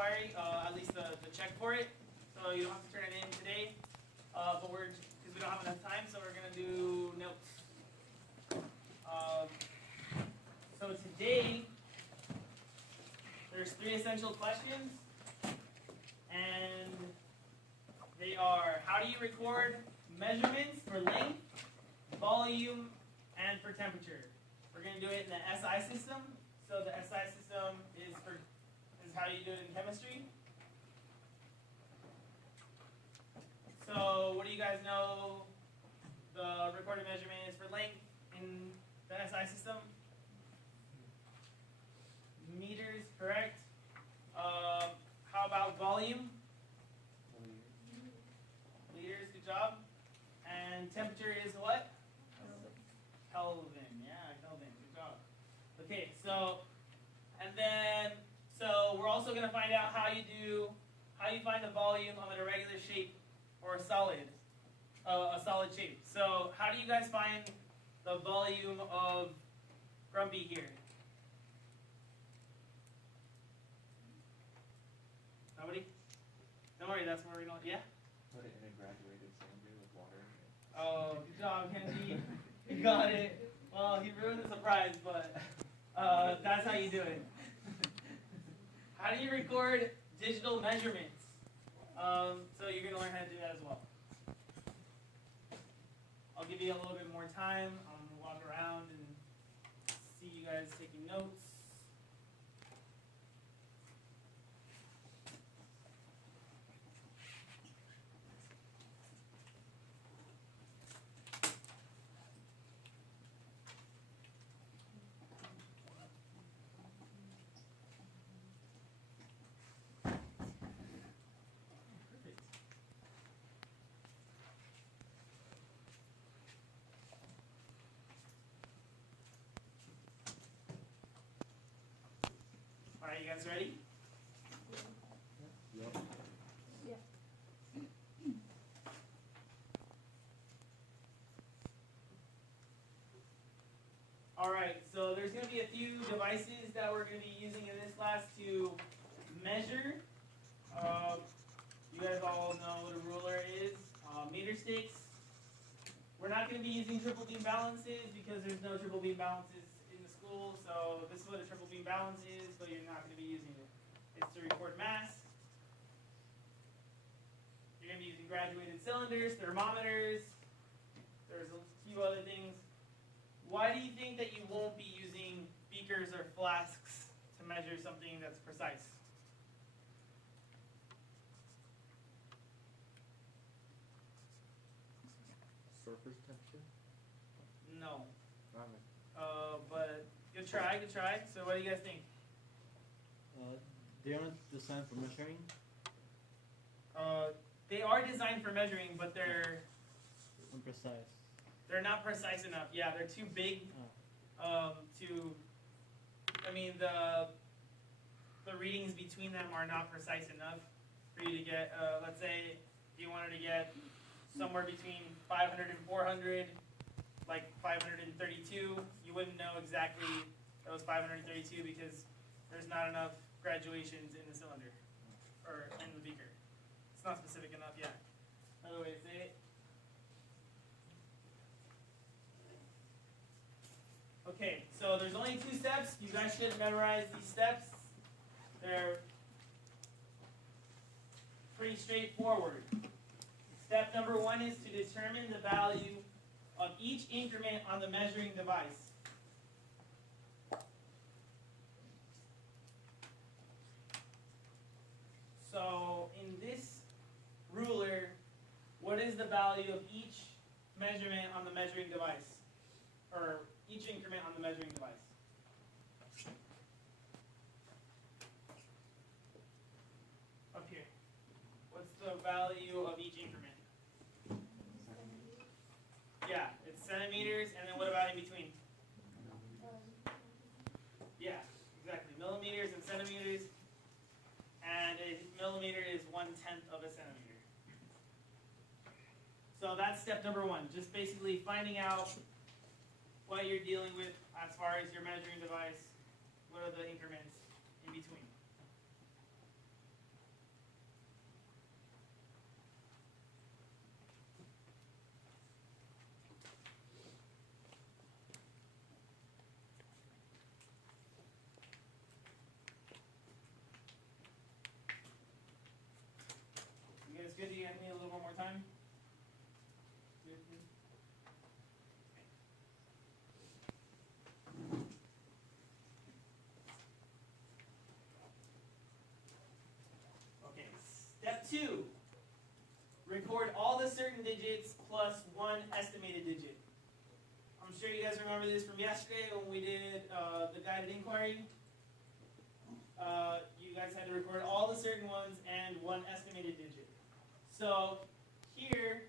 inquiry, at least the check for it. So you don't have to turn it in today, but because we don't have enough time, so we're gonna do notes. So today, there's 3 essential questions, and they are: how do you record measurements for length, volume, and for temperature? We're going to do it in the SI system. So the SI system is how you do it in chemistry. So what do you guys know the recorded measurement is for length in the SI system? Meters, correct. How about volume? Liters, good job. And temperature is what? Kelvin, yeah, Kelvin, good job. Okay, so we're also going to find out how you find the volume of an irregular shape or a solid shape. So how do you guys find the volume of Grumpy here? Nobody? Don't worry, that's where we're going. Yeah? Put it in a graduated cylinder with water in it. Oh, good job, Kenji. You got it. Well, he ruined the surprise, but that's how you do it. How do you record digital measurements? So you're going to learn how to do that as well. I'll give you a little bit more time. I'm going to walk around and see you guys taking notes. Are you guys ready? Yep. Yeah. Alright, so there's going to be a few devices that we're going to be using in this class to measure. You guys all know what a ruler is. Meter sticks. We're not going to be using triple beam balances because there's no triple beam balances in the school. So this is what a triple beam balance is, but you're not going to be using it. It's to record mass. You're going to be using graduated cylinders, thermometers. There's a few other things. Why do you think that you won't be using beakers or flasks to measure something that's precise? Surface temperature? No. Ramen. But good try, good try. So what do you guys think? They aren't designed for measuring. They are designed for measuring, but they're Imprecise. not precise enough. Yeah, they're too big Oh. I mean, the readings between them are not precise enough for you to get, let's say, if you wanted to get somewhere between 500 and 400, like 532, you wouldn't know exactly that was 532 because there's not enough graduations in the cylinder, or in the beaker. It's not specific enough yet. Another way to say it. Okay, so there's only 2 steps. You guys should memorize these steps. They're pretty straightforward. Step number 1 is to determine the value of each increment on the measuring device. So in this ruler, what is the value of each measurement on the measuring device? Or each increment on the measuring device? Up here. What's the value of each increment? Yeah, it's centimeters, and then what about in between? Yeah, exactly. Millimeters and centimeters. And a millimeter is 1/10 of a centimeter. So that's step number 1. Just basically finding out what you're dealing with as far as your measuring device. What are the increments in between? at me a little more time? Okay, step 2. Record all the certain digits plus one estimated digit. I'm sure you guys remember this from yesterday when we did the guided inquiry. You guys had to record all the certain ones and one estimated digit. So here,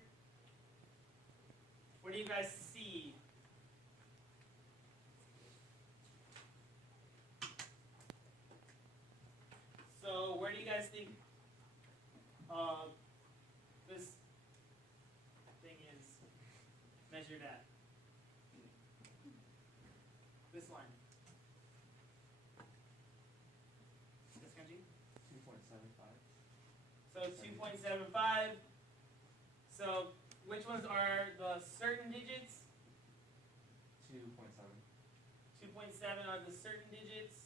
what do you guys see? So where do you guys think this thing is measured at? This line. This kanji? 2.75. So 2.75. So which ones are the certain digits? 2.7. 2.7 are the certain digits.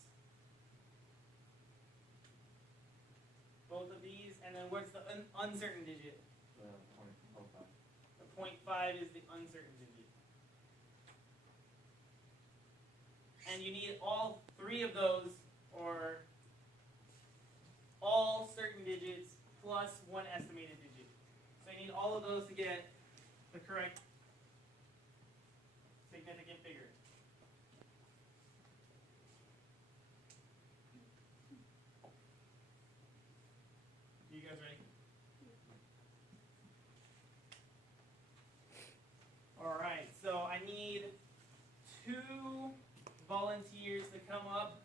Both of these. And then what's the uncertain digit? The 0.05. The 0.5 is the uncertain digit. And you need all three of those, or all certain digits plus one estimated digit. So you need all of those to get the correct significant figure. You guys ready? All right, so I need 2 volunteers to come up.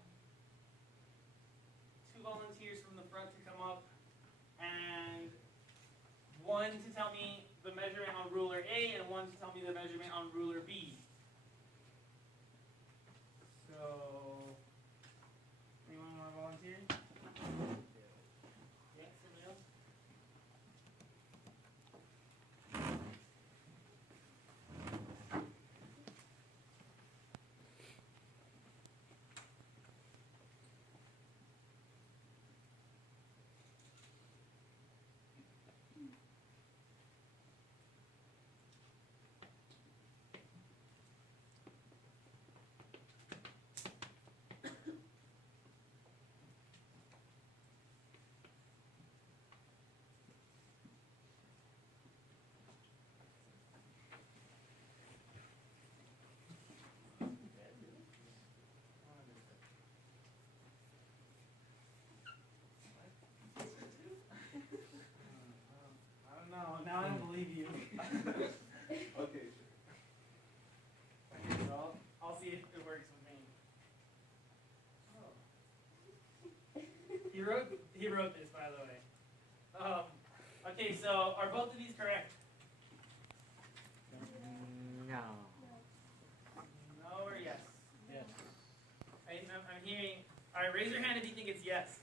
2 volunteers from the front to come up, and 1 to tell me the measurement on ruler A, and 1 to tell me the measurement on ruler B. So, anyone want to volunteer? Yeah, somebody else? I don't know. Now I don't believe you. Okay, sure. Okay, so I'll see if it works with me. He wrote this, by the way. Okay, so are both of these correct? No. No or yes? Yes. I'm hearing. All right, raise your hand if you think it's yes.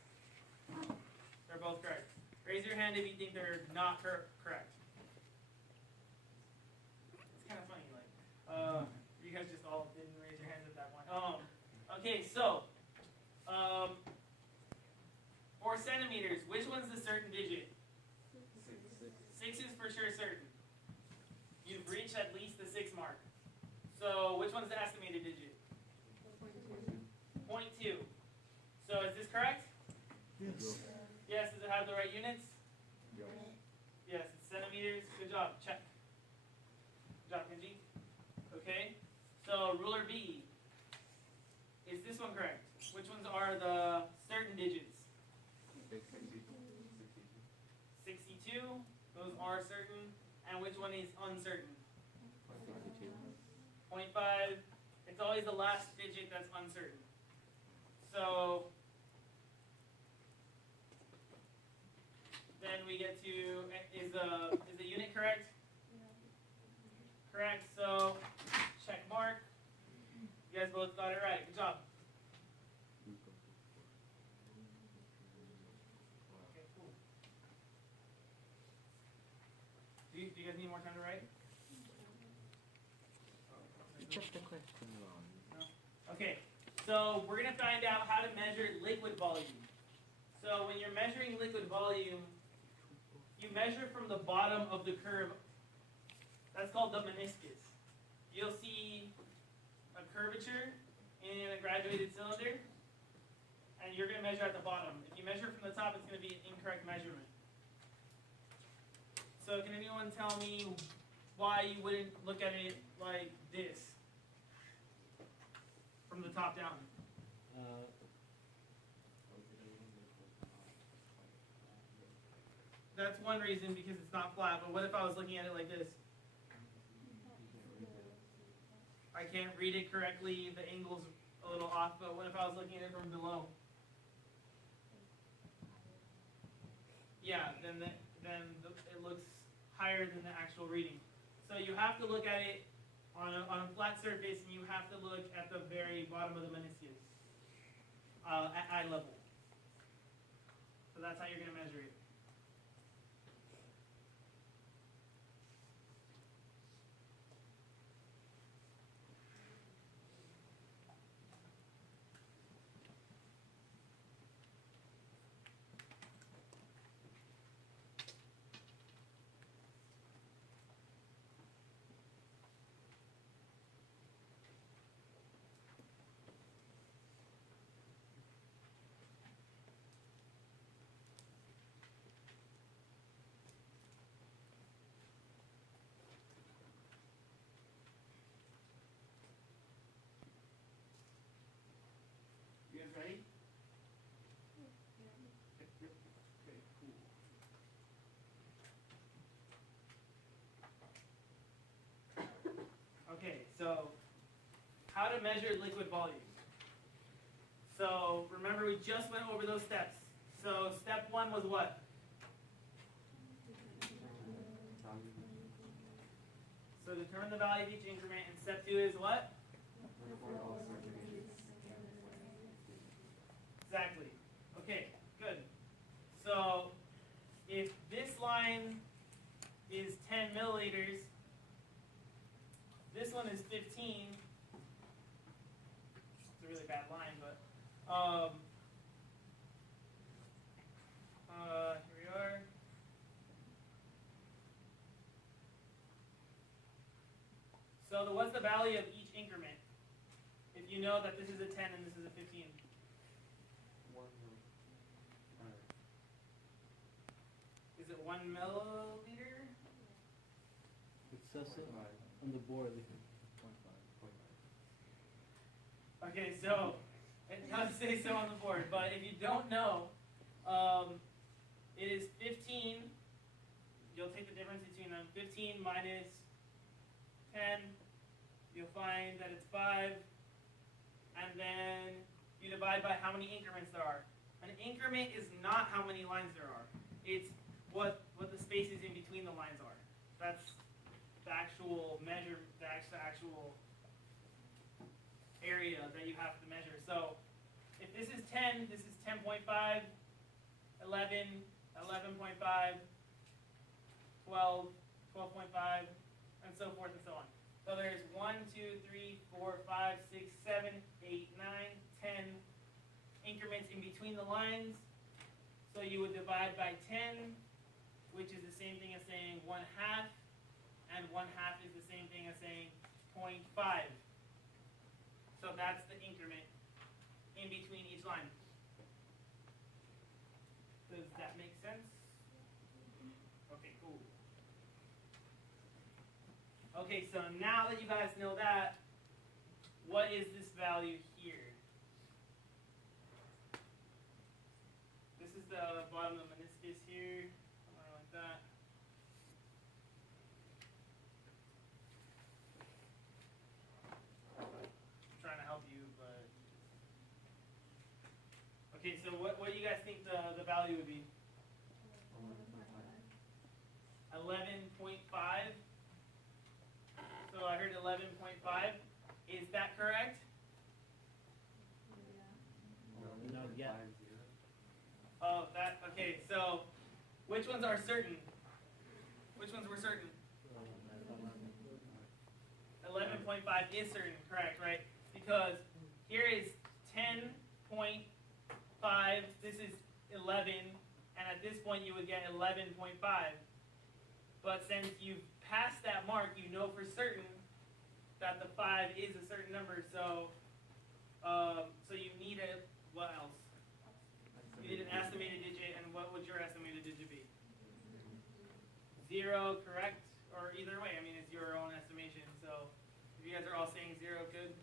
They're both correct. Raise your hand if you think they're not correct. It's kind of funny, like, you guys just all didn't raise your hands at that point. Okay, so, 4 centimeters, which one's the certain digit? 6 is for sure certain. You've reached at least the 6 mark. So, which one's the estimated digit? 0.2. So, is this correct? Yes. Yes, does it have the right units? Yes. Yes, it's centimeters. Good job. Check. Good job, Kenji. Okay. So ruler B. Is this one correct? Which ones are the certain digits? 62. 62. Those are certain. And which one is uncertain? 0.5. It's always the last digit that's uncertain. So then we get to, is the unit correct? Correct, so check mark. You guys both got it right. Good job. Okay, cool. Do you guys need more time to write? Just a question, Ron. No? Okay, so we're going to find out how to measure liquid volume. So when you're measuring liquid volume, you measure from the bottom of the curve. That's called the meniscus. You'll see a curvature in a graduated cylinder, and you're going to measure at the bottom. If you measure from the top, it's going to be an incorrect measurement. So can anyone tell me why you wouldn't look at it like this? From the top down. That's one reason, because it's not flat, but what if I was looking at it like this? I can't read it correctly, the angle's a little off, but what if I was looking at it from below? Yeah, then it looks higher than the actual reading. So you have to look at it on a flat surface, and you have to look at the very bottom of the meniscus at eye level. So that's how you're going to measure it. You guys ready? Okay, cool. Okay, so how to measure liquid volume. So remember, we just went over those steps. So step 1 was what? So determine the value of each increment, and step 2 is what? Exactly. Okay, good. So if this line is 10 milliliters, this one is 15. It's a really bad line, but here we are. So what's the value of each increment? If you know that this is a 10 and this is a 15. Is it 1 milliliter? It says it on the board. Okay, so it does say so on the board, but if you don't know, it is 15. You'll take the difference between them. 15 minus 10, you'll find that it's 5, and then you divide by how many increments there are. An increment is not how many lines there are. It's what the spaces in between the lines are. That's the actual measure, the actual area that you have to measure. So if this is 10, this is 10.5, 11, 11.5, 12, 12.5, and so forth and so on. So there's 1, 2, 3, 4, 5, 6, 7, 8, 9, 10 increments in between the lines. So you would divide by 10, which is the same thing as saying 1/2, and 1/2 is the same thing as saying 0.5. So that's the increment in between each line. Does that make sense? Okay, cool. Okay, so now that you guys know that, what is this value here? This is the bottom of the meniscus here, somewhere like that. I'm trying to help you, but okay. So what do you guys think the value would be? 11.5. So I heard 11.5. Is that correct? No, yeah. Oh, that, okay, so which ones are certain? Which ones were certain? 11.5 is certain, correct, right? Because here is 10.5, this is 11, and at this point you would get 11.5. But since you've passed that mark, you know for certain that the 5 is a certain number. So, so you need a what else? You need an estimated digit, and what would your estimated digit be? 0, correct? Or either way, I mean, it's your own estimation. So if you guys are all saying 0, good.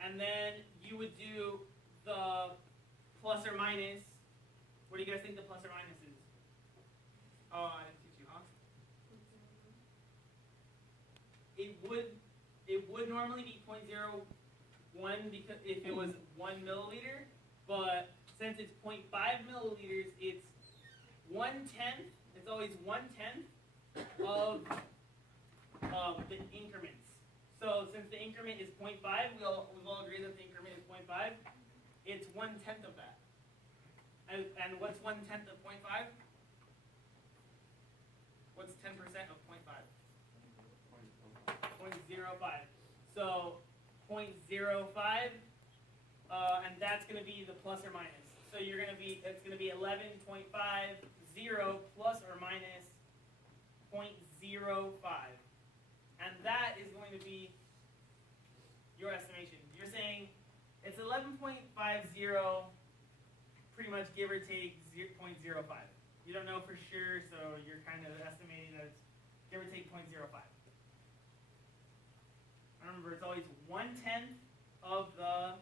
And then you would do the plus or minus. What do you guys think the plus or minus is? Oh, I didn't teach you, huh? It would normally be 0.01 because if it was 1 milliliter, but since it's 0.5 milliliters, it's 1/10. It's always 1/10 of the increments. So since the increment is 0.5, we've all agreed that the increment is 0.5. It's 1/10 of that. And what's 1/10 of 0.5? What's 10% of 0.5? 0.05. So 0.05, and that's going to be the plus or minus. So it's going to be 11.50 plus or minus 0.05. And that is going to be your estimation. You're saying it's 11.50, pretty much give or take 0.05. You don't know for sure, so you're kind of estimating that it's give or take 0.05. Remember, it's always 1/10 of the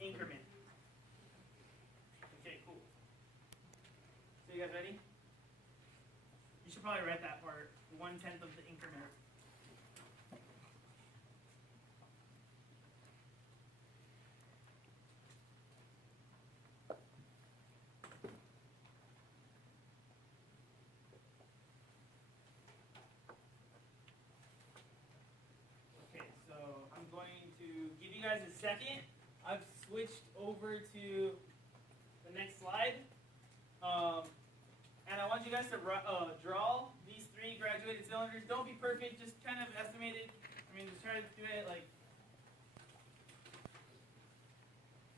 increment. Okay, cool. So you guys ready? You should probably write that part, 1/10 of the increment. You guys a second. I've switched over to the next slide, and I want you guys to draw these 3 graduated cylinders. Don't be perfect, just kind of estimate it. I mean, just try to do it like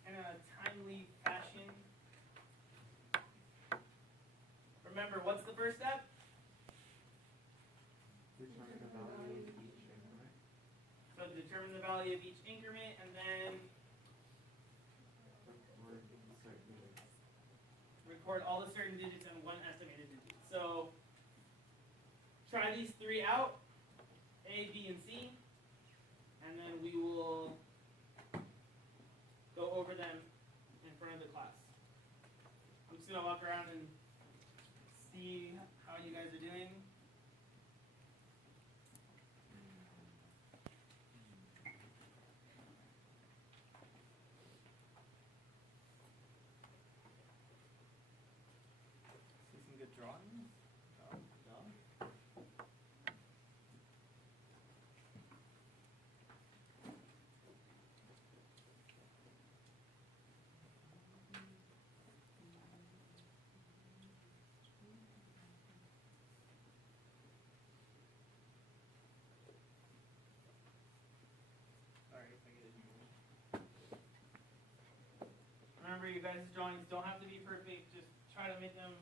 in a timely fashion. Remember, what's the first step? So determine the value of each increment, and then record all the certain digits and one estimated digit. So try these 3 out, A, B, and C, and then we will go over them in front of the class. I'm just going to walk around and see how you guys are doing. Drawings? Remember, you guys' drawings don't have to be perfect. Just try to make them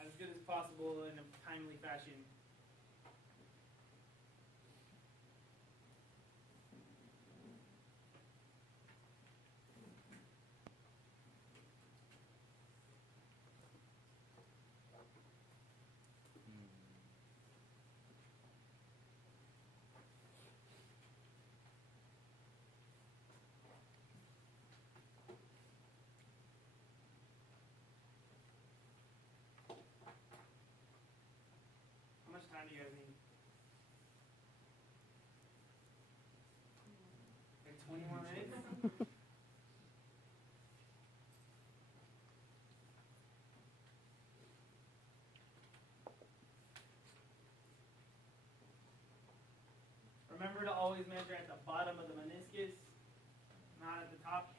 as good as possible in a timely fashion. How much time do you guys need? Like 20 more minutes? Remember to always measure at the bottom of the meniscus, not at the top.